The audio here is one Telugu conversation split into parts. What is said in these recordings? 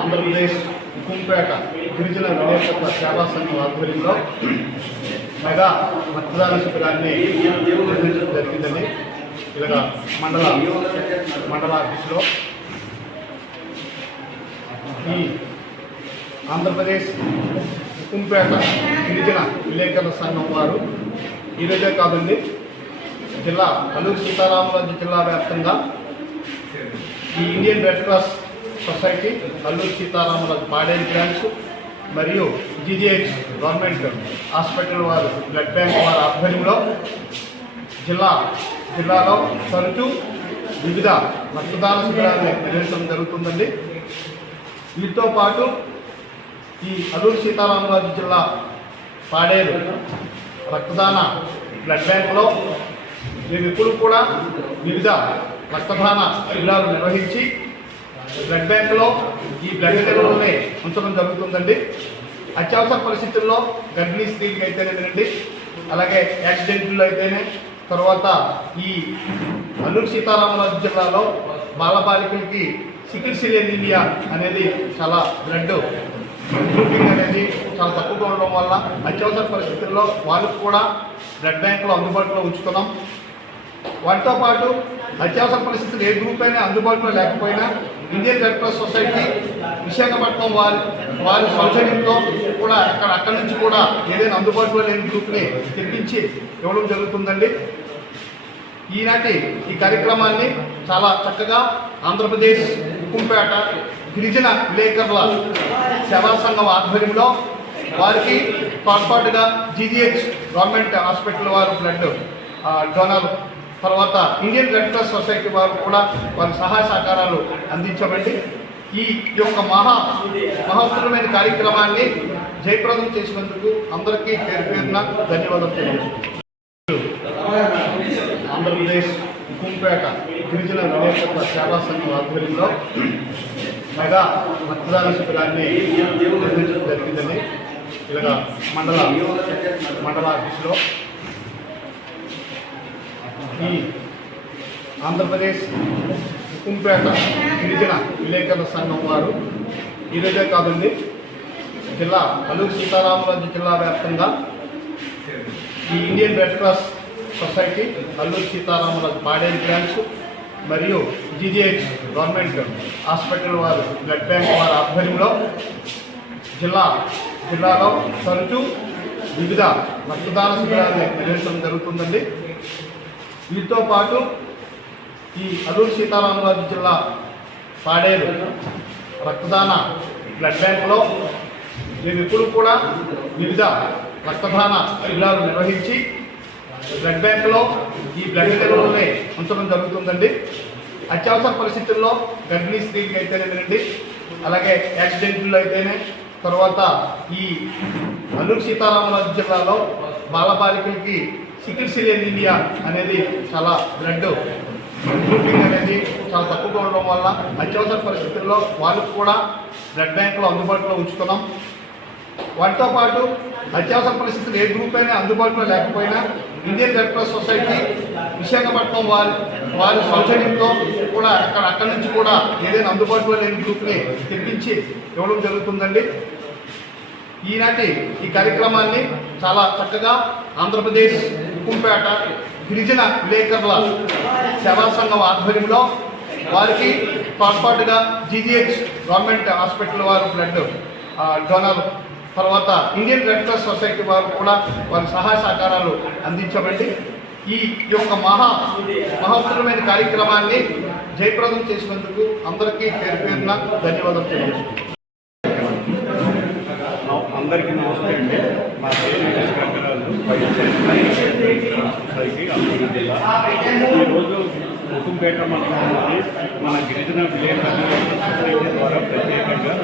ఆంధ్రప్రదేశ్ కుంపేట గిరిజన విలేకరుల సేవా సంఘం ఆధ్వర్యంలో మెగా రక్తదాన శిబిరాన్ని నిర్వహించడం జరిగిందని ఇలాగ మండల మండల ఆఫీసులో ఈ ఆంధ్రప్రదేశ్ కుంపేట గిరిజన విలేకరుల సంఘం వారు. ఈరోజే కాదండి జిల్లా అల్లూరు సీతారామరాజు జిల్లా వ్యాప్తంగా ఈ Indian Red Cross Society Alluri Sitaramaraju Paderu branch మరియు జీజీహెచ్ గవర్నమెంట్ హాస్పిటల్ వారు బ్లడ్ బ్యాంక్ వారి ఆధ్వర్యంలో జిల్లా జిల్లాలో తరచూ వివిధ రక్తదాన శిబిరాలను నిర్వహించడం జరుగుతుందండి. వీటితో పాటు ఈ అల్లూరు సీతారామరాజు జిల్లా పాడేరు రక్తదాన బ్లడ్ బ్యాంకులో మేము ఇప్పుడు కూడా వివిధ రక్తదాన శిబిరాలు నిర్వహించి బ్లడ్ బ్యాంకులో ఈ బ్లడ్ నిల్వల్ని ఉంచడం జరుగుతుందండి. అత్యవసర పరిస్థితుల్లో గర్భిణీ స్త్రీలకు అయితేనేనండి అలాగే యాక్సిడెంట్లు అయితేనే. తర్వాత ఈ అల్లూరు సీతారామరాజు జిల్లాలో బాలబాలికలకి సికిల్ సెల్ ఇండియా అనేది చాలా బ్లడ్ గ్రూపింగ్ అనేది చాలా తక్కువగా ఉండడం వల్ల అత్యవసర పరిస్థితుల్లో వాళ్ళకు కూడా బ్లడ్ బ్యాంకులు అందుబాటులో ఉంచుతున్నాం. వాటితో పాటు అత్యవసర పరిస్థితులు ఏ గ్రూప్ అయినా అందుబాటులో లేకపోయినా Indian Red Cross Society Visakhapatnam వారి వారి సౌజన్యంతో కూడా అక్కడ అక్కడి నుంచి కూడా ఏదైనా అందుబాటులో లేని గ్రూప్ని తెప్పించి ఇవ్వడం జరుగుతుందండి. ఈనాటి ఈ కార్యక్రమాన్ని చాలా చక్కగా ఆంధ్రప్రదేశ్ ఉక్కుంపేట గిరిజన విలేకరుల సేవా సంఘం ఆధ్వర్యంలో వారికి తోడ్పాటుగా జీజీహెచ్ గవర్నమెంట్ హాస్పిటల్ వారు బ్లడ్ డోనర్ తర్వాత ఇండియన్ రెడ్ క్రాస్ సొసైటీ వారు కూడా వారి సహాయ సహకారాలు అందించబడి ఈ యొక్క మహా మహోత్తరమైన కార్యక్రమాన్ని జయప్రదం చేసినందుకు అందరికీ పేరు పేరున ధన్యవాదాలు తెలియజేస్తున్నాను. ఆంధ్రప్రదేశ్ కుంపేట గిరిజన విలేకరుల సేవా సంఘం ఆధ్వర్యంలో మెగా రక్తదాన శిబిరాన్ని నిర్వహించడం జరిగిందండి. ఇలాగ మండల మండల ఆఫీసులో ఈ ఆంధ్రప్రదేశ్ కుంపేట గిరిజన విలేకరుల సంఘం వారు ఈరోజే కాదండి జిల్లా అల్లూరు సీతారామరాజు జిల్లా వ్యాప్తంగా ఈ Indian Red Cross Society Alluri Sitaramaraju Paderu branch మరియు జీజీహెచ్ గవర్నమెంట్ హాస్పిటల్ వారు బ్లడ్ బ్యాంక్ వారి ఆధ్వర్యంలో జిల్లా జిల్లాలో తరచూ వివిధ రక్తదాన శిబిరాన్ని నిర్వహించడం జరుగుతుందండి. వీటితో పాటు ఈ అల్లూరు సీతారామరాజు జిల్లా పాడేరు రక్తదాన బ్లడ్ బ్యాంకులో మేము ఇప్పుడు కూడా వివిధ రక్తదాన శిబిరాలు నిర్వహించి బ్లడ్ బ్యాంకులో ఈ బ్లడ్ సెల్లోనే ఉంచడం జరుగుతుందండి. అత్యవసర పరిస్థితుల్లో గర్భిణీ స్త్రీలకి అయితేనేనండి అలాగే యాక్సిడెంట్లు అయితేనే తర్వాత ఈ అల్లూరు సీతారామరాజు జిల్లాలో బాలబాలికలకి సికిల్ సెల్ ఎనీమియా అనేది చాలా బ్లడ్ గ్రూపింగ్ అనేది చాలా తక్కువగా ఉండడం వల్ల అత్యవసర పరిస్థితుల్లో వాళ్ళకు కూడా బ్లడ్ బ్యాంకులో అందుబాటులో ఉంచుతున్నాం. వాటితో పాటు అత్యవసర పరిస్థితులు ఏ గ్రూప్ అయినా అందుబాటులో లేకపోయినా Indian Red Cross Society Visakhapatnam వారి వారి సౌజన్యంతో కూడా అక్కడ అక్కడి నుంచి కూడా ఏదైనా అందుబాటులో లేని గ్రూప్ని తెప్పించి ఇవ్వడం జరుగుతుందండి. ఈనాటి ఈ కార్యక్రమాన్ని చాలా చక్కగా ఆంధ్రప్రదేశ్ కుంపేట గిరిజన విలేకరుల సేవా సంఘం ఆధ్వర్యంలో వారికి పాటుపాటుగా జీజీహెచ్ గవర్నమెంట్ హాస్పిటల్ వారు బ్లడ్ డోనర్ తర్వాత ఇండియన్ రెడ్ క్రాస్ సొసైటీ వారు కూడా వారి సహాయ సహకారాలు అందించబడి ఈ యొక్క మహా మహోత్తరమైన కార్యక్రమాన్ని జయప్రదం చేసినందుకు అందరికీ పేరు పేరున ధన్యవాదాలు తెలియజేస్తున్నాను. అందరికీ నమస్తే అండి. మా పేరు సొసైటీ జిల్లా. ఈరోజు ముకుంపేట మండలంలోని మన గిరిజన విలేకరణ సొసైటీ ద్వారా ప్రత్యేకంగా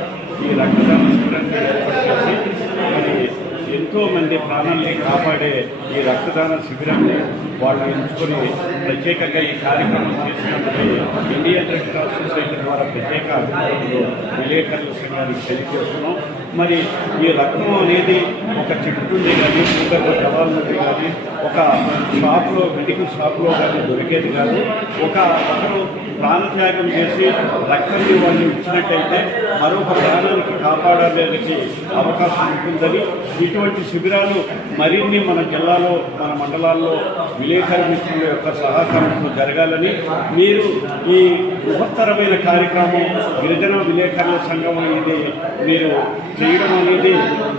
ఈ రక్తదానం శిబిరాన్ని ఏర్పాటు చేసి మరి ఎంతో మంది ప్రాణాలని కాపాడే ఈ రక్తదాన శిబిరాన్ని వాళ్ళు ఎంచుకొని ప్రత్యేకంగా ఈ కార్యక్రమం చేసినప్పుడు ఇండియన్ రెడ్ క్రాస్ సొసైటీ ద్వారా ప్రత్యేక అభినందనలు విలేకరుల సంఘానికి తెలియజేస్తున్నాం. మరి ఈ రక్తం అనేది ఒక చెట్టు నుండి కానీ ఇంకొక జలాల నుండి కానీ ఒక షాప్లో మెడికల్ షాప్లో కానీ దొరికేది కాదు. ఒక అతను ప్రాణత్యాగం చేసి రక్తాన్ని వాళ్ళు ఇచ్చినట్టయితే మరొక ప్రాణానికి కాపాడడానికి అవకాశం ఉంటుందని ఇటువంటి శిబిరాలు మరిన్ని మన జిల్లాలో మన మండలాల్లో విలేకరు మిత్రుల యొక్క సహకారంతో జరగాలని మీరు ఈ బృహత్తరమైన కార్యక్రమం గిరిజన విలేకరుల సంఘం అనేది మీరు చేయడం అనేది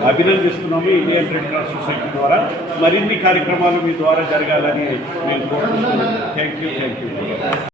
అభినందిస్తున్నాము. ఇండియన్ రెడ్ క్రాస్ సొసైటీ ద్వారా మరిన్ని కార్యక్రమాలు మీ ద్వారా జరగాలని నేను కోరుకుంటున్నాను. Thank you thank you